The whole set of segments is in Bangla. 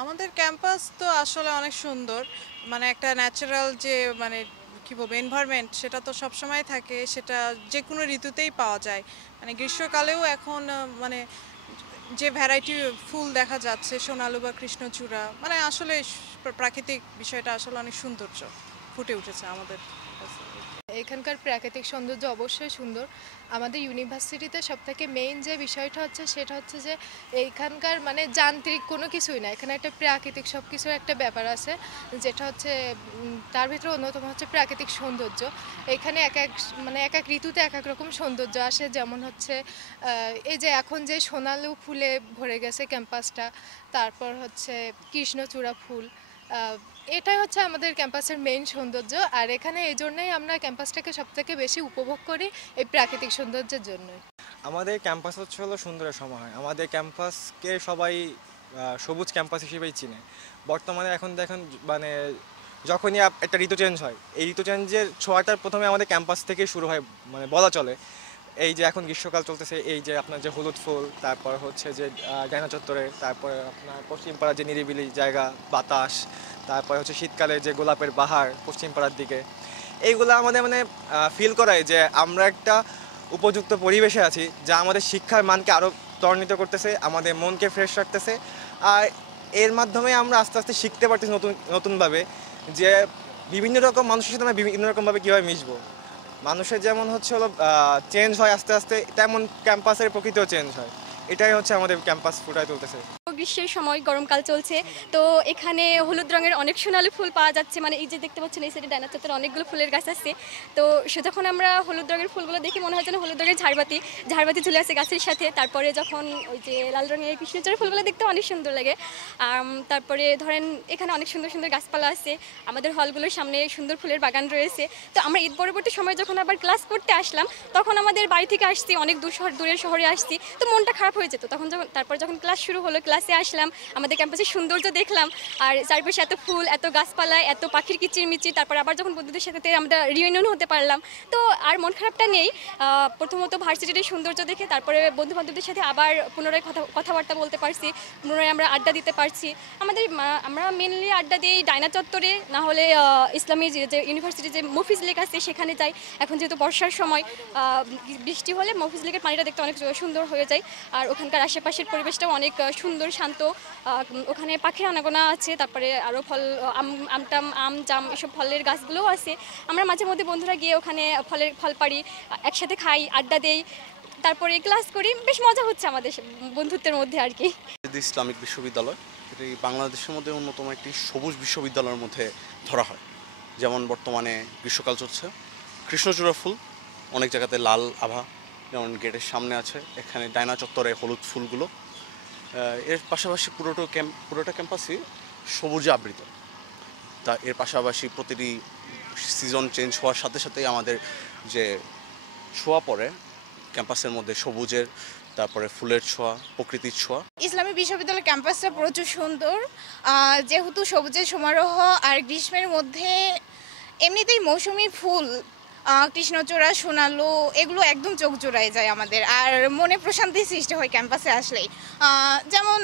আমাদের ক্যাম্পাস তো আসলে অনেক সুন্দর। মানে একটা ন্যাচারাল যে মানে কি বলবো এনভায়রনমেন্ট সেটা তো সবসময় থাকে। সেটা যেকোনো ঋতুতেই পাওয়া যায়। মানে গ্রীষ্মকালেও এখন মানে যে ভ্যারাইটি ফুল দেখা যাচ্ছে সোনালু বা কৃষ্ণচূড়া মানে আসলে প্রাকৃতিক বিষয়টা আসলে অনেক সৌন্দর্য ফুটে উঠেছে আমাদের কাছে। এখানকার প্রাকৃতিক সৌন্দর্য অবশ্যই সুন্দর। আমাদের ইউনিভার্সিটিতে সবথেকে মেইন যে বিষয়টা হচ্ছে সেটা হচ্ছে যে এইখানকার মানে যান্ত্রিক কোনো কিছুই না, এখানে একটা প্রাকৃতিক সব কিছুর একটা ব্যাপার আছে, যেটা হচ্ছে তার ভিতরে অন্যতম হচ্ছে প্রাকৃতিক সৌন্দর্য। এখানে এক এক মানে এক এক ঋতুতে এক এক রকম সৌন্দর্য আসে, যেমন হচ্ছে এই যে এখন যে সোনালু ফুলে ভরে গেছে ক্যাম্পাসটা, তারপর হচ্ছে কৃষ্ণচূড়া ফুল। এটাই হচ্ছে আমাদের ক্যাম্পাসের মেইন সৌন্দর্য। আর এখানে এই জন্যই আমরা ক্যাম্পাসটাকে সবথেকে বেশি উপভোগ করি, এই প্রাকৃতিক সৌন্দর্যের জন্যই। আমাদের ক্যাম্পাস হচ্ছে হলো সুন্দরের সমাহার। আমাদের ক্যাম্পাসকে সবাই সবুজ ক্যাম্পাস হিসেবেই চিনে। বর্তমানে এখন দেখেন মানে যখনই একটা ঋতু চেঞ্জ হয়, এই ঋতু চেঞ্জের ছোঁয়াটা প্রথমে আমাদের ক্যাম্পাস থেকেই শুরু হয় মানে বলা চলে। এই যে এখন গ্রীষ্মকাল চলতেছে, এই যে আপনার যে হলুদ ফুল, তারপর হচ্ছে যে ডায়না চত্বরে, তারপরে আপনার পশ্চিমপাড়ার যে নিরিবিলি জায়গা, বাতাস, তারপরে হচ্ছে শীতকালে যে গোলাপের বাহার পশ্চিমপাড়ার দিকে, এইগুলো আমাদের মানে ফিল করায় যে আমরা একটা উপযুক্ত পরিবেশে আছি, যা আমাদের শিক্ষার মানকে আরও ত্বরান্বিত করতেছে, আমাদের মনকে ফ্রেশ রাখতেছে। আর এর মাধ্যমে আমরা আস্তে আস্তে শিখতে পারতেছি নতুনভাবে যে বিভিন্ন রকম মানুষের সাথে আমরা বিভিন্ন রকমভাবে কীভাবে মিশবো। মানুষের যেমন হচ্ছে হলো চেঞ্জ হয় আস্তে আস্তে, তেমন ক্যাম্পাসের প্রকৃতিও চেঞ্জ হয়। এটাই হচ্ছে আমাদের ক্যাম্পাস ফুটায় তুলতেছে। গ্রীষ্মের সময় গরমকাল চলছে, তো এখানে হলুদ রঙের অনেক সোনালি ফুল পাওয়া যাচ্ছে। মানে এই যে দেখতে পাচ্ছেন এই সাইডে ডায়না চত্বরে অনেকগুলো ফুলের গাছ আছে। তো সে যখন আমরা হলুদ রঙের ফুলগুলো দেখি মনে হয় যেন হলুদ রঙের ঝাড়বাতি ঝাড়বাতি ঝুলে আছে গাছের সাথে। তারপরে যখন ওই যে লাল রঙের কৃষ্ণচূড়া ফুলগুলো দেখতে অনেক সুন্দর লাগে। তারপরে ধরেন এখানে অনেক সুন্দর সুন্দর গাছপালা আছে, আমাদের হলগুলোর সামনে সুন্দর ফুলের বাগান রয়েছে। তো আমরা ঈদ পরবর্তী সময় যখন আবার ক্লাস করতে আসলাম, তখন আমাদের বাড়ি থেকে আসছি অনেক দূরের শহরে আসছি, তো মনটা খারাপ হয়ে যেত। তখন যখন ক্লাস শুরু হলো, ক্লাসে আসলাম, আমাদের ক্যাম্পাসের সৌন্দর্য দেখলাম, আর চারপাশে এত ফুল, এত গাছপালা, এত পাখির কিচিরমিচির। তারপর আবার যখন বন্ধুদের সাথে আমরা রিউনিয়ন হতে পারলাম, তো আর মন খারাপটা নেই। প্রথমত ভার্সিটির সৌন্দর্য দেখে তারপরে বন্ধু বান্ধবদের সাথে আবার পুনরায় কথাবার্তা বলতে পারছি, পুনরায় আমরা আড্ডা দিতে পারছি। আমরা মেনলি আড্ডা দিই ডায়না চত্বরে, না হলে ইসলামী যে ইউনিভার্সিটি যে মফিজ লেক আছে সেখানে যাই। এখন যেহেতু বর্ষার সময়, বৃষ্টি হলে মফিজ লেকের পানিটা দেখতে অনেক সুন্দর হয়ে যায়। আর ওখানকার আশেপাশের পরিবেশটাও অনেক সুন্দর শান্ত। ওখানে পাখির আনাগোনা আছে, তারপরে আরও ফল, আম জাম এসব ফলের গাছগুলোও আছে। আমরা মাঝে মধ্যে বন্ধুরা গিয়ে ওখানে ফল পাড়ি, একসাথে খাই, আড্ডা দেই, তারপরে ক্লাস করি। বেশ মজা হচ্ছে আমাদের বন্ধুত্বের মধ্যে আর কি। ইসলামিক বিশ্ববিদ্যালয় এটি বাংলাদেশের মধ্যে অন্যতম একটি সবুজ বিশ্ববিদ্যালয়ের মধ্যে ধরা হয়। যেমন বর্তমানে গ্রীষ্মকাল চলছে, কৃষ্ণচূড়া ফুল অনেক জায়গাতে লাল আভা, যেমন গেটের সামনে আছে, এখানে ডায়না চত্বরে হলুদ ফুলগুলো। এর পাশাপাশি পুরোটা ক্যাম্পাসই সবুজে আবৃত। তা এর পাশাপাশি প্রতিটি সিজন চেঞ্জ হওয়ার সাথে সাথেই আমাদের যে ছোঁয়া পড়ে ক্যাম্পাসের মধ্যে সবুজের, তারপরে ফুলের ছোঁয়া, প্রকৃতির ছোঁয়া। ইসলামী বিশ্ববিদ্যালয় ক্যাম্পাসটা প্রচুর সুন্দর, যেহেতু সবুজের সমারোহ। আর গ্রীষ্মের মধ্যে এমনিতেই মৌসুমি ফুল, কৃষ্ণচূড়া, সোনালু, এগুলো একদম চোখ জোড়ায় যায় আমাদের। আর মনে প্রশান্তি সৃষ্টি হয় ক্যাম্পাসে আসলেই। যেমন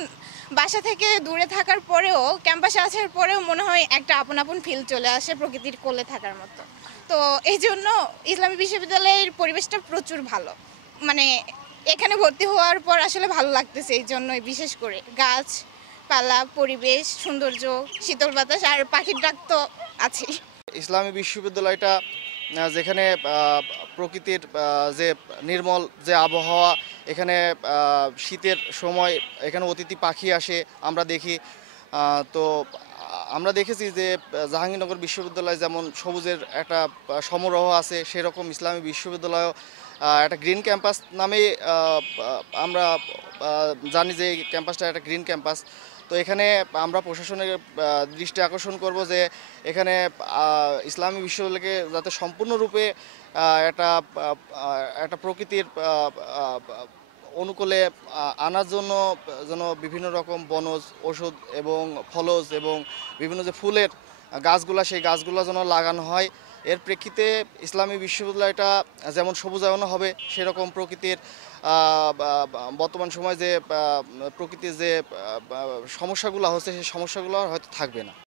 বাসা থেকে দূরে থাকার পরেও ক্যাম্পাসে আসার পরেও মনে হয় একটা আপন আপন ফিল চলে আসে, প্রকৃতির কোলে থাকার মতো। তো এই জন্য ইসলামী বিশ্ববিদ্যালয়ের পরিবেশটা প্রচুর ভালো। মানে এখানে ভর্তি হওয়ার পর আসলে ভালো লাগতেছে, এই জন্যই বিশেষ করে গাছপালা, পরিবেশ, সৌন্দর্য, শীতল বাতাস আর পাখির ডাক তো আছেই। ইসলামী বিশ্ববিদ্যালয়টা যেখানে প্রকৃতির যে নির্মল যে আবহাওয়া, এখানে শীতের সময় এখানে অতিথি পাখি আসে আমরা দেখি। তো আমরা দেখেছি যে জাহাঙ্গীরনগর বিশ্ববিদ্যালয় যেমন সবুজের একটা সমারোহ আছে, সেরকম ইসলামী বিশ্ববিদ্যালয়ও একটা গ্রিন ক্যাম্পাস নামে আমরা জানি যে এই ক্যাম্পাসটা একটা গ্রিন ক্যাম্পাস। তো এখানে আমরা প্রশাসনের দৃষ্টি আকর্ষণ করব যে এখানে ইসলামী বিশ্ববিদ্যালয়কে যাতে সম্পূর্ণরূপে একটা একটা প্রকৃতির অনুকূলে আনার জন্য যেন বিভিন্ন রকম বনজ ওষুধ এবং ফলজ এবং বিভিন্ন যে ফুলের গাছগুলা, সেই গাছগুলো যেন লাগানো হয়। এর প্রেক্ষিতে ইসলামী বিশ্ববিদ্যালয়টা যেমন সবুজায়ন হবে, সেরকম প্রকৃতির বর্তমান সময় যে প্রকৃতির যে সমস্যাগুলো হচ্ছে সেই সমস্যাগুলো হয়তো থাকবে না।